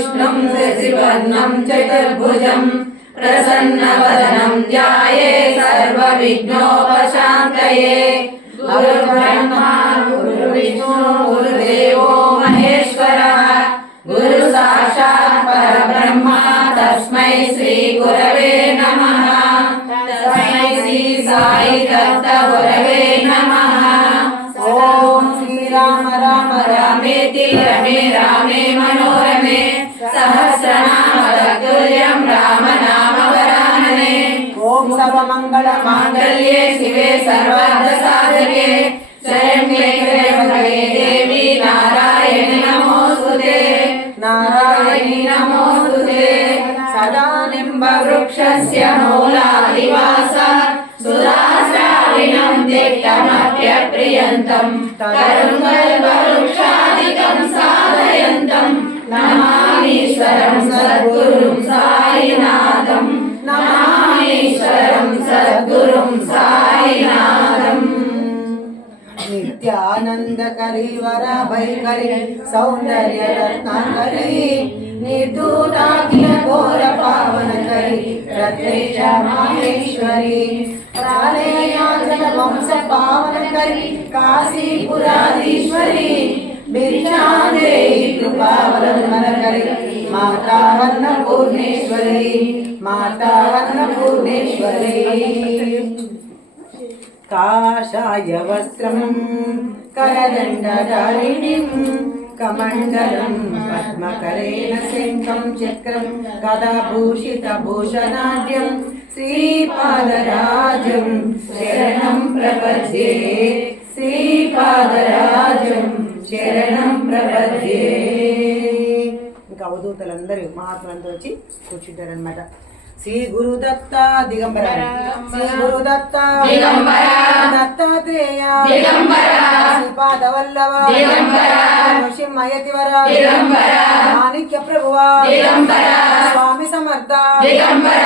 विष्णुं शशिवर्णं चतुर्भुजं प्रसन्नवदनं ध्याये सर्वविघ्नोपशान्तये। गुरुर्ब्रह्मा गुरुर्विष्णु गुरुदेवो महेश्वरः गुरुसाक्षात् परब्रह्म तस्मै श्रीगुरवे नमः। तस्मै श्री साई दत्त गुरवे नमः। ओम श्रीराम राम रामेति रमे रामे मनोरमे सहस्रनाम तत्तुल्यं राम नाम वरानने। ओम सर्वमंगल मांगल्ये शिवे सर्वार्थ साधके शरण्ये त्र्यंबके देवी नारायणी नमोस्तुते। नारायणी नमोस्तुते। सदा निम्बवृक्षस्य मूलादिवासात् सुधाश्राविणं त्यक्तमप्यप्रियन्तं तरुङ्गल्पवृक्षादिकं साधयन्तं नमामीश्वरं सद्गुरुं साईनाथं। नमामीश्वरं सद्गुरुं साईनाथम्। नित्यानन्दकरी वरभयकरी सौन्दर्य रत्नाकरी निर्धूताखिल घोर पावनकरी रत्नेश माहेश्वरी प्रालयाचल वंश पावनकरी काशीपुराधीश्वरी भिक्षादेहि कृपावलंबनकरी माता अन्नपूर्णेश्वरी। माता अन्नपूर्णेश्वरी। काषाय वस्त्रं करदण्डधारिणीं कमण्डलं पद्मकरेण शङ्खं चक्रं गदाभूषितभूषणाढ्यं श्रीपादराजं शरणं प्रपद्ये। श्रीपादराजं शरणं प्रपद्ये। ఇంకా అవధూతలందరూ మహాత్ములంతా వచ్చి కూర్చుంటారనమాట. శ్రీ గురుదత్త దిగంబర శ్రీ గురుదత్త దిగంబర దత్తాత్రేయ దిగంబర శ్రీపాద వల్లభ దిగంబర నృసింహయతివర దిగంబర మాణిక్య ప్రభువ దిగంబర స్వామి సమర్థ దిగంబర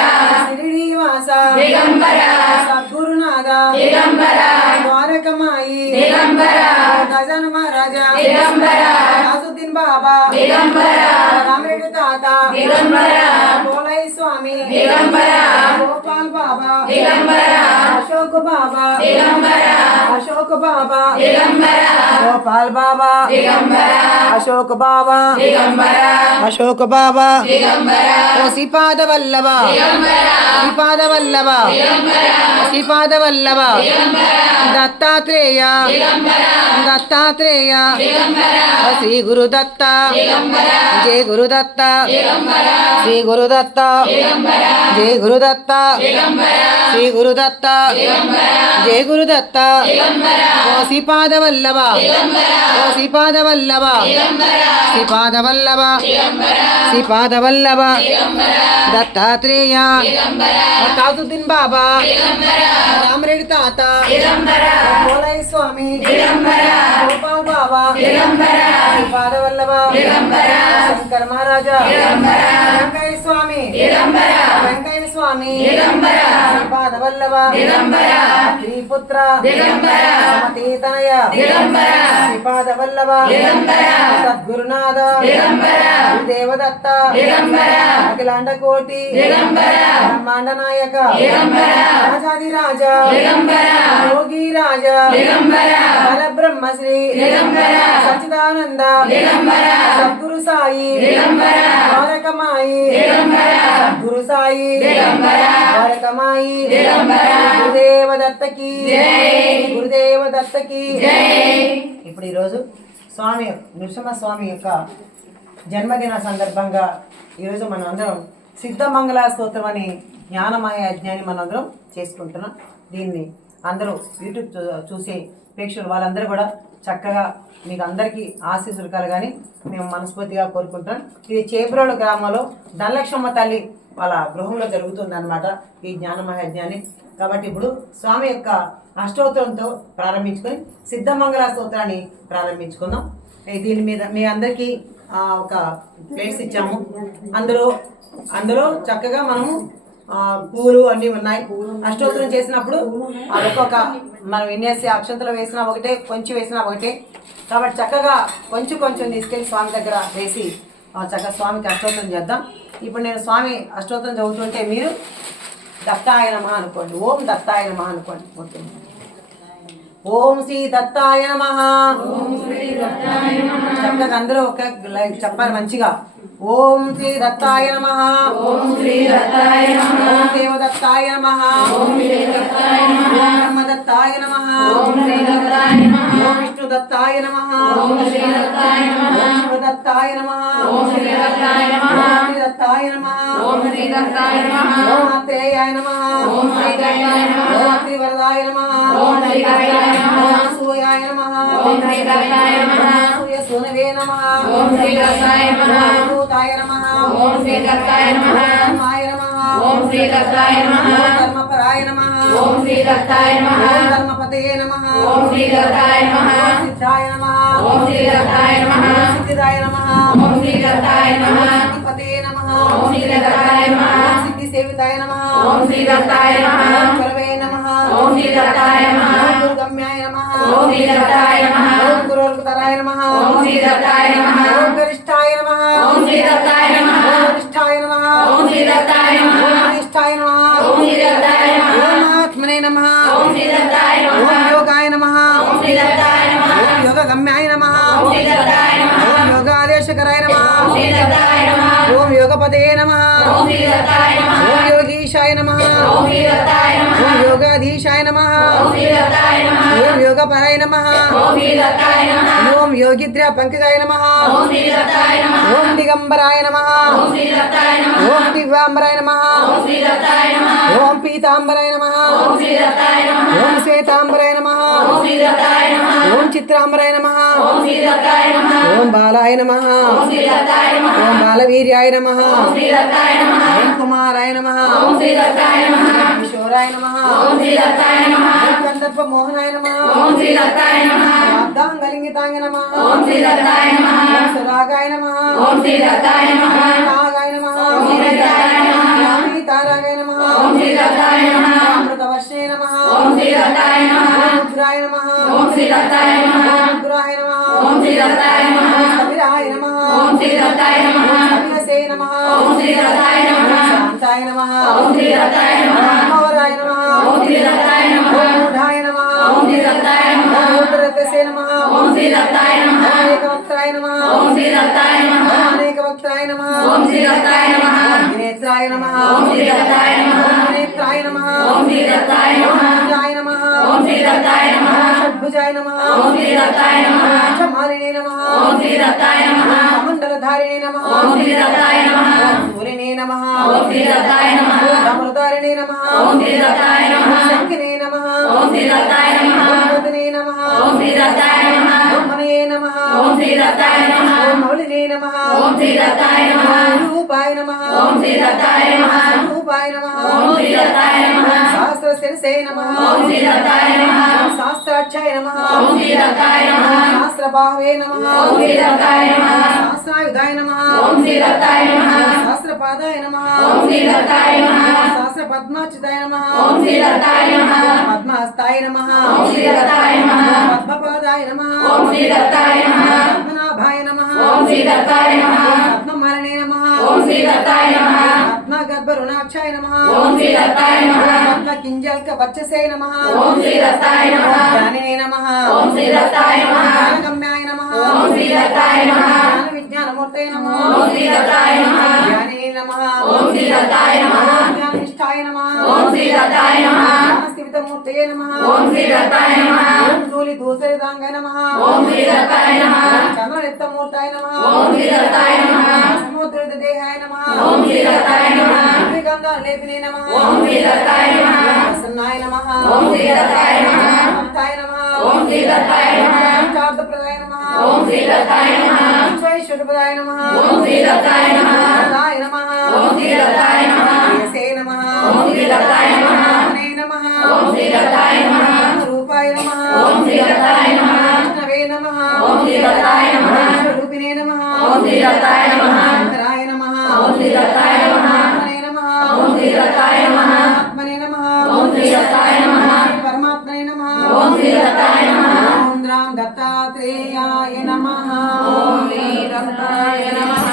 శ్రీనివాస దిగంబర సద్గురునాథ దిగంబర ద్వారకమాయి దిగంబర గజాన మహారాజ దిగంబర నాసుద్దీన్ బాబా దిగంబర రామరెడ్డి తాత దిగంబర బోలై స్వామి దిగంబర గోపాల్ బాబా దిగంబర అశోక్ బాబా దిగంబర అశోక్ బాబా దిగంబర గోపాల్ బాబా దిగంబర అశోక్ బాబా దిగంబర అశోక్ బాబా దిగంబర శ్రీపాద వల్లభ దిగంబర శ్రీపాద వల్లభ దిగంబర శ్రీపాద వల్లభ దిగంబర దత్తాత్రేయ దిగంబర దత్తాత్రేయ దిగంబర శ్రీ గురుదత్త దిగంబర జయ గురుదత్త దిగంబర శ్రీ గురుదత్త దిగంబర జయ గురుదత్త దిగంబర శ్రీ గురుదత్త దిగంబర జయ గురుదత్త దిగంబర శ్రీపాద వల్లభ దిగంబర శ్రీపాద వల్లభ దిగంబర శ్రీపాద వల్లభ దిగంబర శ్రీపాద వల్లభ దిగంబర దత్తాత్రేయ దిగంబర తాజుద్దీన్ బాబా దిగంబర రామరెడ్డి తాత దిగంబర బోలై స్వామి దిగంబర గోపాల్ బాబా దిగంబర శ్రీపాద వల్లభ దిగంబర శంకర మహారాజ దిగంబర వెంకయ్య స్వామి దిగంబర వెంకయ్య స్వామి దిగంబర శ్రీపాద వల్లభ దిగంబర శ్రీపుత్ర దిగంబర సమతీతనయ దిగంబర శ్రీపాద వల్లభ దిగంబర సద్గురునాథ దిగంబర దేవదత్త దిగంబర అఖిలాండ కోటి దిగంబర బ్రహ్మాండ నాయక దిగంబర రాజాది రాజా దిగంబర యోగి రాజా దిగంబర పరబ్రహ్మశ్రీ దిగంబర సచ్చిదానంద దిగంబర సద్గురు సాయి దిగంబర ద్వారకమాయి దిగంబర సద్గురు సాయి దిగంబర ద్వారకమాయి దిగంబర గురుదేవ దత్తకి జై గురుదేవ దత్తకి జై. ఇప్పుడు ఈరోజు స్వామి నృసింహ స్వామి యొక్క జన్మదిన సందర్భంగా ఈరోజు మనం అందరం సిద్ధమంగళ స్తోత్రం అని జ్ఞానమయ యజ్ఞాన్ని మనం అందరం చేసుకుంటున్నాం. దీన్ని అందరూ యూట్యూబ్ చూసే ప్రేక్షకులు వాళ్ళందరూ కూడా చక్కగా మీకు అందరికీ ఆశీస్సులు కలగాని మేము మనస్ఫూర్తిగా కోరుకుంటున్నాం. ఇది చేబ్రోలు గ్రామంలో ధనలక్ష్మమ్మ తల్లి వాళ్ళ గృహంలో జరుగుతుందన్నమాట ఈ జ్ఞానమయ యజ్ఞాన్ని. కాబట్టి ఇప్పుడు స్వామి యొక్క అష్టోత్తరంతో ప్రారంభించుకొని సిద్ధమంగళ స్తోత్రాన్ని ప్రారంభించుకుందాం. దీని మీద మీ అందరికీ ఒక ప్లేట్స్ ఇచ్చాము. అందులో చక్కగా మనము పూలు అన్నీ ఉన్నాయి. అష్టోత్తరం చేసినప్పుడు ఒక్కొక్క మనం వినేసి అక్షంతలు వేసినా ఒకటే, కొంచెం వేసినా ఒకటే. కాబట్టి చక్కగా కొంచెం తీసుకెళ్ళి స్వామి దగ్గర వేసి చక్కగా స్వామికి అష్టోత్తరం చేద్దాం. ఇప్పుడు నేను స్వామి అష్టోత్తరం చదువుతుంటే మీరు దత్తాయ నమః అనుకోండి. ఓం దత్తాయ నమః అనుకోండి. ఓకే. ఓం శ్రీ దత్తాయ నమః. చక్కగా అందరూ ఒక చెప్పాలి మంచిగా. ఓం శ్రీ దత్తాయ నమః. ఓం దేవదత్తాయ నమః. ఓం బ్రహ్మదత్తాయ నమః. ఓం విష్ణుదత్తాయ నమః. ఓం శివదత్తాయ నమః. ఓం శ్రీదత్తాయ నమః. ఓం ఆత్రేయాయ నమః. ఓం శ్రీవరదాయ నమః. ఓం సూయాయ నమః. ఓం సూయ సూనవే నమః. ఓం భూతాయ నమః. ఓం ధర్మాయ నమః. ఓం ధర్మపరాయ నమః. ఓం ధర్మపతయే నమః. ఓం సిద్ధాయ నమః. ఓం సిద్ధిదాయ నమః. ఓం సిద్ధిపతయే నమః. ఓం సిద్ధి సేవితాయ నమః. ఓం గురవే నమః. ఓం గురుగమ్యాయ నమః. ఓం గురుర్గుతరాయ నమః. ఓం గరిష్ఠాయ నమః. ఓం వరిష్ఠాయ నమః. ఓం మహిష్ఠాయ నమః. ఓం ఆత్మనే నమః. ఓం యోగాయ నమః. ఓం యోగగమ్యాయ నమః. ఓం యోగాదేశకరాయ నమః. ఓం యోగపదే నమః. ఓం యోగీశాయ నమః. ఓం యోగాధీశాయ నమః. ఓం యోగపరాయ నమః. ఓం యోగిద్ర పంకజాయ నమః. ఓం దిగంబరాయ నమః. ఓం దివ్యాంబరాయ నమః. ఓం పీతాంబరాయ నమః. ఓం శ్వేతాంబరాయ నమః. ఓం చిత్రాంబరాయ నమః. ఓం బాలాయ నమః. ఓం బాలవీర్యాయ నమః. ఓం కుమారాయ నమః. ఓం కిశోరాయ నమః. ఓం కందర్ప మోహనాయ నమః. ఓం వాగ్దాంగలింగితాయ నమః. ఓం సురాగాయ నమః. ఓం నాగాయ నమః. ఓం తారాగాయ నమః. ఓం అమృతవర్షే నమః. ఓం రుద్రాయ నమః. ఓం రుద్రాయ నమః. ఓం కపిలాయ నమః. ఓం కపిలసే నమః. ఓం శాంతాయ నమః. ఓం అమవరాయ నమః. ఓం మూఢాయ నమః. ఓం మూఢరథసే నమః. ఓం అనేకవక్త్రాయ నమః. ఓం అనేకవక్త్రాయ నమః. ఓం వినేత్రాయ నమః. ఓం వినేత్రాయ నమః. ఓం భుజాయ నమః. ఓం షడ్భుజాయ నమః. ఓం మాలినే నమః. ఓం మండలధారిణే నమః. ఓం సూర్యనే నమః. ఓం అమృతారిణే నమః. ఓం శంకినే నమః. ఓం వదనే నమః. ఓం మనయే నమః. ఓం మౌళినే నమః. ఓం రూపాయ నమః. ఓం రూపాయ నమః. సహస్ర శిరసే నమః. ఓం సహస్రాక్షాయ నమః. ఓం సహస్రబాహవే నమః. ఓం సహస్రాయుధాయ నమః. ఓం సహస్రపాదాయ నమః. ఓం సహస్రపద్మాచ్యుతాయ నమః. ఓం పద్మహస్తాయ నమః. ఓం పద్మపాదాయ నమః. ఓం పద్మనాభాయ నమః. ఓం పద్మమరణే నమః. ఓం పద్మగర్భరుణాక్షాయ నమః. ఓం పద్మకింజల్క వర్చసే నమః. ఓం జ్ఞానినే నమః. ఓం జ్ఞానగమ్యాయ నమః. ఓం జ్ఞాన విజ్ఞానమూర్తయ నమః. ఓం జ్ఞానినే నమః. ఓం జ్ఞాననిష్టాయ నమః. ఓం జ్ఞానస్థిమితమూర్తయే నమః. ఓం ధూళి దూసరిదాంగాయ నమః. ఓం చంద్రనిత్తమూర్తాయ నమః. ఓం సముద్రదేహాయ నమః. ఓం గంధాలేపినే నమః. ఓం ప్రసన్నాయ నమః. ఓం భక్తాయ నమః. ఓం చార్దప్రదాయ నమః. ఓం విశ్వైశ్వర్యప్రదాయ నమః. ఓం ప్రదాయ నమః. ఓం ప్రియసే నమః. ఓం హరే నమః. ఓం రూపాయ నమః. ఓం విష్ణవే నమః. ఓం స్వరూపిణే నమః. ఓం శంకరాయ నమః. ఓం ఆత్మనే నమః. ఓం ఆత్మనే నమః. ఓం పరమాత్మనే నమః. ఓం ద్రాం దత్తాత్రేయాయ నమః. ఓం దత్తాయ నమః.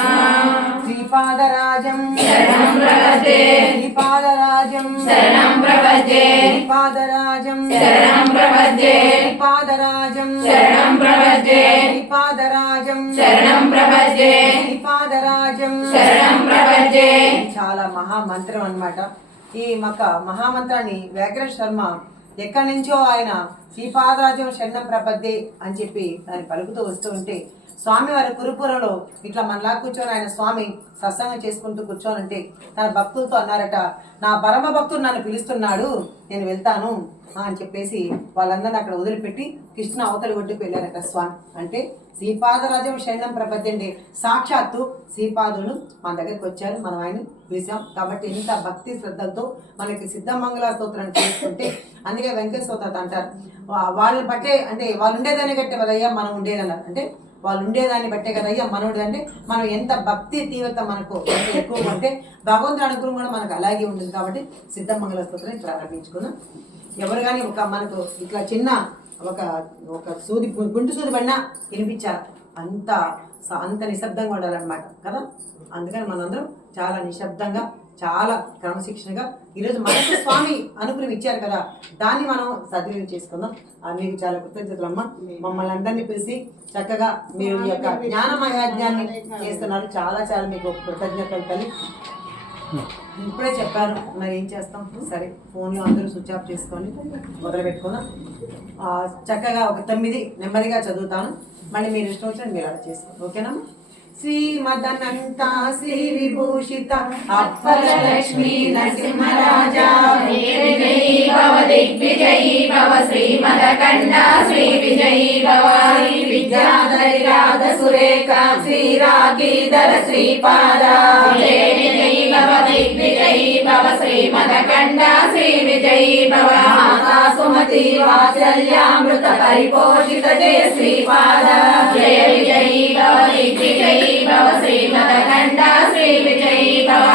శ్రీపాదరాజం శరణం ప్రపద్యే శ్రీపాదరాజం శరణం ప్రపద్యే శ్రీపాదరాజం శరణం ప్రపద్యే శ్రీపాదరాజం శరణం ప్రపద్యే శ్రీపాదరాజం శరణం ప్రపద్యే శ్రీపాదరాజం శరణం ప్రపద్యే. చాలా మహామంత్రం అన్నమాట. ఈ మహామంత్రాన్ని వ్యాఘ్ర శర్మ ఎక్కడి నుంచో ఆయన శ్రీపాదరాజం శరణం ప్రపద్యే అని చెప్పి దాన్ని పలుకుతూ వస్తూ ఉంటే స్వామి వారి కురుపురంలో ఇట్లా మనలా కూర్చొని ఆయన స్వామి సత్సంగం చేసుకుంటూ కూర్చోనంటే తన భక్తులతో అన్నారట, నా పరమ భక్తుడు నన్ను పిలుస్తున్నాడు, నేను వెళ్తాను అని చెప్పేసి వాళ్ళందరినీ అక్కడ వదిలిపెట్టి కృష్ణ అవతలి ఒడ్డుకు వెళ్ళారట స్వామి. అంటే శ్రీపాదరాజం శరణం ప్రపద్యండి, సాక్షాత్తు శ్రీపాదులు మన దగ్గరికి వచ్చారు, మనం ఆయన పిలిచాం. కాబట్టి ఇంత భక్తి శ్రద్ధలతో మనకి సిద్ధమంగళ స్తోత్రాన్ని చేసుకుంటే, అందుకే వెంకట స్తోత్రం అంటారు. వాళ్ళని బట్టే అంటే వాళ్ళు ఉండేదాన్ని బట్టే కదయ్యా మనం ఉండేదన్నారు. అంటే వాళ్ళు ఉండేదాన్ని బట్టే కదయ్యా మనోడు అంటే మనం ఎంత భక్తి తీవ్రత మనకు ఎక్కువ అంటే భగవంతుడి అనుగ్రహం కూడా మనకు అలాగే ఉంటుంది. కాబట్టి సిద్ధమంగళ స్తోత్రాన్ని ప్రారంభించుకుందాం. ఎవరు కానీ మనకు ఇట్లా చిన్న ఒక సూది గుంటు సూది పడినా వినిపించాలి, అంత నిశ్శబ్దంగా ఉండాలన్నమాట కదా. అందుకని మనందరం చాలా నిశ్శబ్దంగా చాలా క్రమశిక్షణగా ఈరోజు మనకు స్వామి అనుగ్రహం ఇచ్చారు కదా, దాన్ని మనం సద్వినియోగం చేసుకుందాం. మీకు చాలా కృతజ్ఞతలు అమ్మ, మమ్మల్ని అందరినీ పిలిచి చక్కగా మీరు ఈ యొక్క జ్ఞానమయాజ్ఞాన్ని చేస్తున్నారు. చాలా చాలా మీకు కృతజ్ఞతలు తల్లి. ఇప్పుడే చెప్పాను, మరి ఏం చేస్తాం. సరే, ఫోన్లో అందరూ స్విచ్ ఆఫ్ చేసుకొని మొదలు పెట్టుకుందాం. చక్కగా ఒక 9 నెమ్మదిగా చదువుతాను, మళ్ళీ మీరు ఇష్టం వచ్చినట్టు మీరు అలా చేసుకోండి. ఓకేనా? శ్రీమదనంత శ్రీ విభూషిత అప్పల లక్ష్మీ నరసింహరాజా విజయీ భవ దిగ్విజయీ భవ శ్రీమదకండ శ్రీ విజయీ భవ విద్యాధరి రాధ సురేఖ శ్రీరాగీధర శ్రీపాద జయ విజయీ భవ దిగ్విజయీ భవ శ్రీమదకండ శ్రీ విజయీ భవ మాతా సుమతి వాత్సల్యామృత పరిపోషిత జయ శ్రీపాద జయ విజయీ భవ దిగ్విజయీ భవ శ్రీమదకండ శ్రీ విజయీ భవ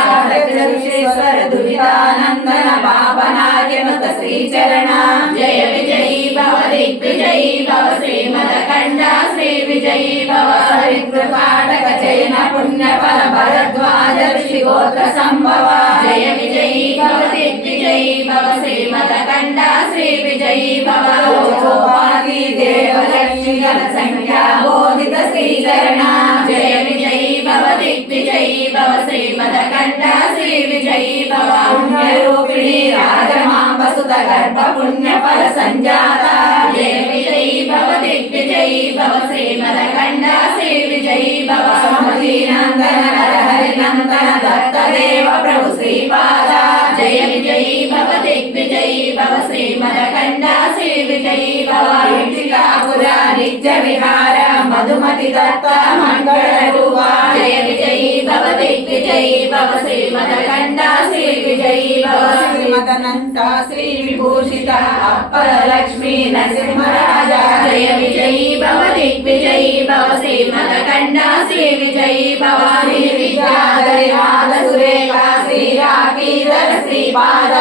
శ్రీశ్వర దురితానందన పాపనార్యనుత శ్రీచరణ జయ విజయీ భవ దిగ్విజయీ భవ శ్రీమదకండ శ్రీ విజయీ భవ హరికృపాటక చైన పుణ్య ఫల భరద్వాజ ఋషి గోత్ర సంభవ జయ విజయీ భవ దిగ్విజయీ భవ శ్రీమదకండ శ్రీ విజయీ భవ లోకోపాది దేవలక్ష్మి గణ సంఖ్యా బోధిత శ్రీచరణ జయ విజయీ భవ దిగ్విజయీ భవ శ్రీమదకండ శ్రీ విజయీ భవ పుణ్యరూపిణి రాజమాంబ సుత గర్భ పుణ్య ఫల సంజాత జయ విజయీ భవ దిగ్విజయీ భవ శ్రీమదకండ శ్రీ విజయీ భవ సమధీనందన నరహరి నందన దత్తదేవ ప్రభు శ్రీపాద జయ విజయీ భవ దిగ్విజయీ భవ శ్రీమదకండ శ్రీ విజయీ భవ ఇంటికాపుర నిత్య విహార మధుమతి దత్త మంగళ రూప జయ విజయీ భవ దిగ్విజయీ భవ శ్రీమదకండ శ్రీ విజయీ భవ శ్రీమదనంత శ్రీ విభూషిత అప్పల లక్ష్మీ నరసింహరాజా జయ విజయీ భవ దిగ్విజయీ భవ శ్రీమదకండ శ్రీ విజయీ భవ శ్రీ విద్యాధరి రాధ సురేఖ శ్రీరాగీధర శ్రీపాద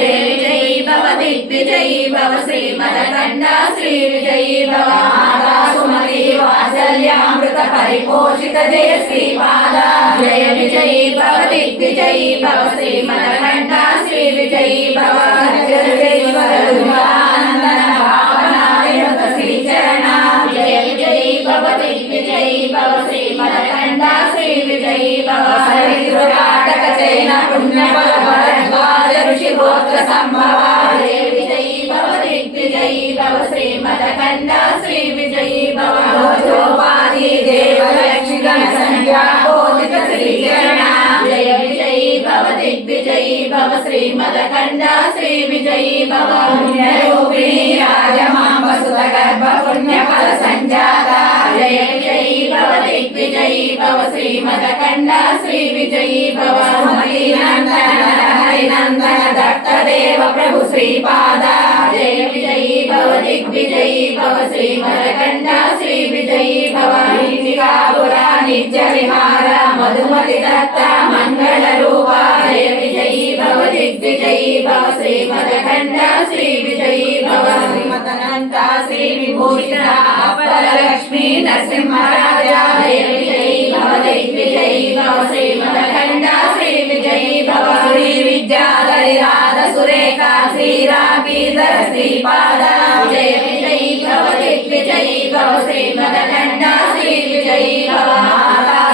జయ విజయీ భవ దిగ్విజయీ భవ శ్రీమదకండ శ్రీ విజయీ భవ మాతా సుమతి వాత్సల్యామృత పరిపోషిత జయ శ్రీపాద జయ విజయీ భవ దిగ్విజయీ భవ శ్రీమదకండ శ్రీ విజయీ భవ ఆనందన భావనాయుత శ్రీచరణ జయ విజయీ భవ దిగ్విజయీ భవ శ్రీమదకండ శ్రీ విజయీ భవ హరికృపాటక చైన పుణ్య ఫల భరద్వాజ ఋషి గోత్ర సంభవ జయ విజయీ భవ దిగ్విజయీ భవ శ్రీమదకండ శ్రీ విజయీ భవ లోకోపాది దేవలక్ష్మి గణ సంఖ్యా బోధిత శ్రీచరణ జయ విజయీ భవ దిగ్విజయీ భవ శ్రీమదకండ శ్రీ విజయీ భవ పుణ్యరూపిణి రాజమాంబ సుత గర్భ పుణ్య ఫల సంజాత జయ విజయీ భవ దిగ్విజయీ భవ శ్రీమదకండ శ్రీ విజయీ భవ మదీనందన హరినందన దత్తదేవ ప్రభు శ్రీపాద జయ విజయీ భవ దిగ్విజయీ భవ శ్రీమదకండ శ్రీ విజయీ భవ ఇంటికాపుర నిత్య విహార మధుమతి దత్త మంగళ రూప జయ విజయీ భవ దిగ్విజయీ భవ శ్రీమదకండ శ్రీ విజయీ భవ శ్రీమదనంత శ్రీ విభూషిత అప్పల లక్ష్మీ నరసింహరాజా జయ విజయీ భవ దిగ్విజయీ భవ శ్రీమదఖండ శ్రీ విజయీ భవ శ్రీ విద్యాధరి రాధ సురేఖ శ్రీరాగీధర శ్రీపాద జయ విజయీ భవ దిగ్విజయీ భవ శ్రీమదఖండ శ్రీ విజయీ భవ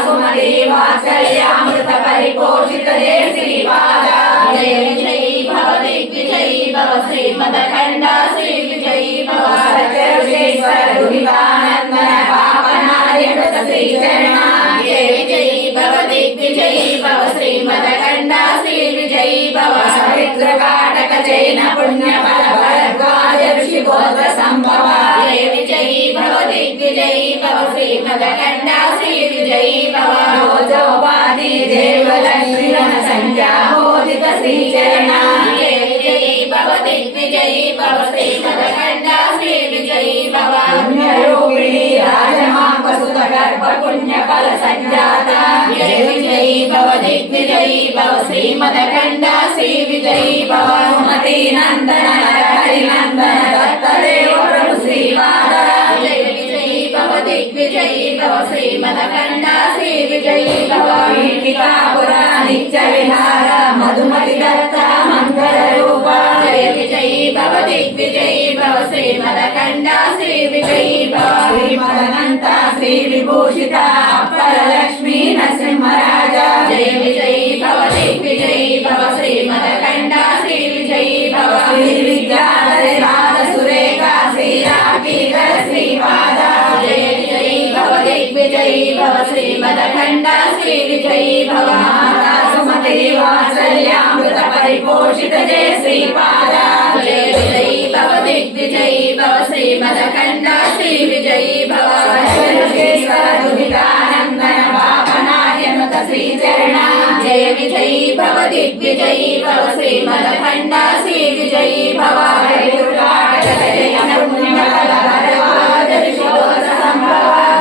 సుమతి వాత్సల్యామృత పరిపోషిత జయ శ్రీపాద జయ విజయీ భవ దిగ్విజయీ భవ శ్రీమదఖండ శ్రీ విజయీ భవ సత్యవిశ్వేశ్వర దుహితానందన పాపనాయక శ్రీచరణ జయ విజయీ భవ దిగ్విజయీ భవ శ్రీమదఖండ శ్రీ విజయీ భవ సవిత్రకాటక జైన పుణ్య ఫల భరద్వాజ ఋషి గోత్ర సంభవ జయ విజయీ భవ దిగ్విజయీ భవ శ్రీమదఖండ శ్రీ విజయీ భవ రోజోపాధి దేవలక్ష్మీ సంఖ్యా బోధిత శ్రీచరణ జయ విజయీ భవ దిగ్విజయీ భవ శ్రీమదఖండ శ్రీ విజయీ భవ పుణ్యరూపిణి రాజమాంబసుత గర్భ పుణ్య ఫల సంజాత జయ విజయీ భవ దిగ్విజయీ భవ శ్రీమదఖండ శ్రీ విజయీ భవ సుమతి నందన హరి నందన దత్తదేవ ప్రభు శ్రీపాద జయ విజయీ భవ దిగ్విజయీ భవ శ్రీమదఖండ శ్రీ విజయీ భవ పీఠికాపుర నిత్య విహార మధుమతి దత్త మంగళ రూప జయ విజయీ భవ దిగ్విజయీ భవ శ్రీమదఖండ శ్రీ విజయీ భవ శ్రీమదనంత శ్రీ విభూషిత అప్పర లక్ష్మీ నరసింహరాజ జయ విజయీ భవ దిగ్విజయీ భవ శ్రీమదఖండ శ్రీ విజయీ భవ శ్రీ విద్యాధరి రాధ సురేఖ శ్రీరాగీధర శ్రీపాద జయ విజయీ భవ దిగ్విజయీ భవ శ్రీమదఖండ శ్రీ విజయీ భవ సుమతి వాత్సల్యామృత పరిపోషిత జయ శ్రీపాద జయ విజయీ భవ దిగ్విజయీ భవ శ్రీమదఖండ శ్రీ విజయీ భవ సర్వేశ్వర దుహితానందన పాపనాయనుత శ్రీచరణ జయ విజయీ భవ దిగ్విజయీ భవ శ్రీమదఖండ శ్రీ విజయీ భవ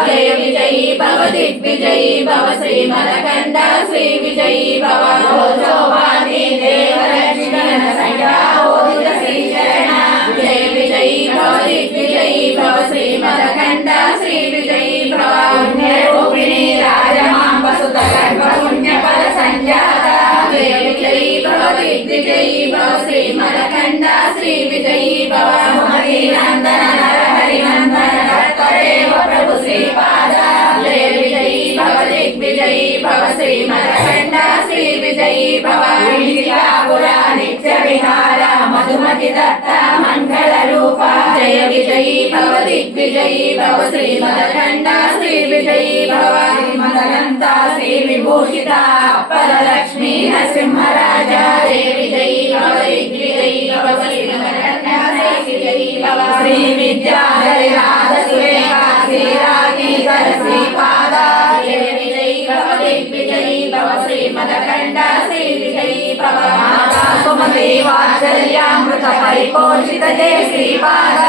జయ విజయీ భవ దిగ్విజయీ భవ శ్రీమదఖండ శ్రీ విజయీ భవ రోజోపాధి దేవలక్ష్మీ సంఖ్యా బోధిత శ్రీచరణ జయ విజయీ భవ దిగ్విజయీ భవ శ్రీమదఖండ శ్రీ విజయీ భవ పుణ్యరూపిణి రాజమాంబసుత గర్భ పుణ్య ఫల సంజాత జయ విజయీ భవ దిగ్విజయీ భవ శ్రీమదఖండ శ్రీ విజయీ భవ సుమతి నందన హరి నందన దత్తదేవ ప్రభు శ్రీపాద జయ విజయీ భవ దిగ్విజయీ భవ శ్రీమదఖండ శ్రీ విజయీ భవ పీఠికాపుర నిత్య విహార మధుమతి దత్త మంగళ రూప జయ విజయీ భవ దిగ్విజయీ భవ శ్రీమదఖండ శ్రీ విజయీ భవ శ్రీమదనంత శ్రీ విభూషిత అప్పర లక్ష్మీ నరసింహరాజ జయ విజయీ భవ దిగ్విజయీ భవ శ్రీమదఖండ శ్రీ విజయీ భవ శ్రీ విద్యాధరి రాధ సురేఖ శ్రీరాగీధర శ్రీపాద జయ విజయీ భవ దిగ్విజయీ భవ శ్రీమదఖండ శ్రీ విజయీ భవ సుమతి వాత్సల్యామృత పరిపోషిత జయ శ్రీపాద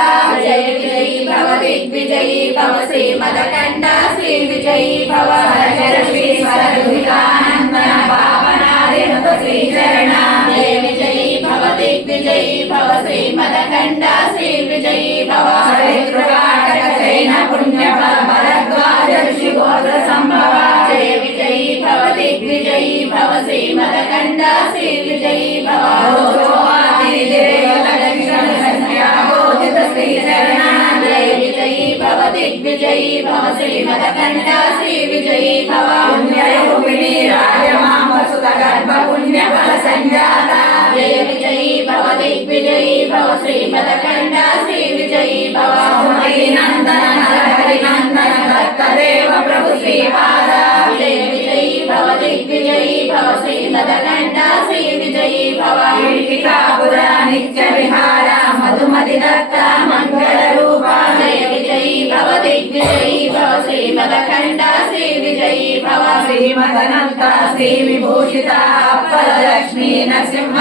జయ విజయీ భవ దిగ్విజయీ భవ శ్రీమదఖండ శ్రీ విజయీ భవ సర్వేశ్వర దుహితానందన పావనాదినుత శ్రీచరణ జయ విజయీ భవ దిగ్విజయీ భవ శ్రీమదఖండ శ్రీ విజయీ భవ సవిత్రకాటక జైన పుణ్య ఫల భరద్వాజ ఋషి గోత్ర సంభవ జయ విజయీ భవ దిగ్విజయీ భవ శ్రీమదఖండ శ్రీ విజయీ భవ రోజోపాధి దేవలక్ష్మీ సంఖ్యా బోధిత శ్రీచరణ జయ విజయీ భవ దిగ్విజయీ భవ శ్రీమదఖండ శ్రీ విజయీ భవ పుణ్యరూపిణి రాజమాంబసుత గర్భ పుణ్య ఫల సంజాత జయ విజయీ భవ దిగ్విజయీ భవ శ్రీమదఖండ శ్రీ విజయీ భవ సుమతి నందన హరి నందన దత్తదేవ ప్రభు శ్రీపాద జయ విజయీ భవ దిగ్విజయీ భవ శ్రీమదఖండ శ్రీ విజయీ భవ పీఠికాపుర నిత్య విహార మధుమతి దత్త మంగళ రూప జయ విజయీ భవ దిగ్విజయీ భవ శ్రీమదఖండ శ్రీ విజయీ భవ శ్రీమదనంత శ్రీ విభూషిత అప్పర లక్ష్మీ నరసింహ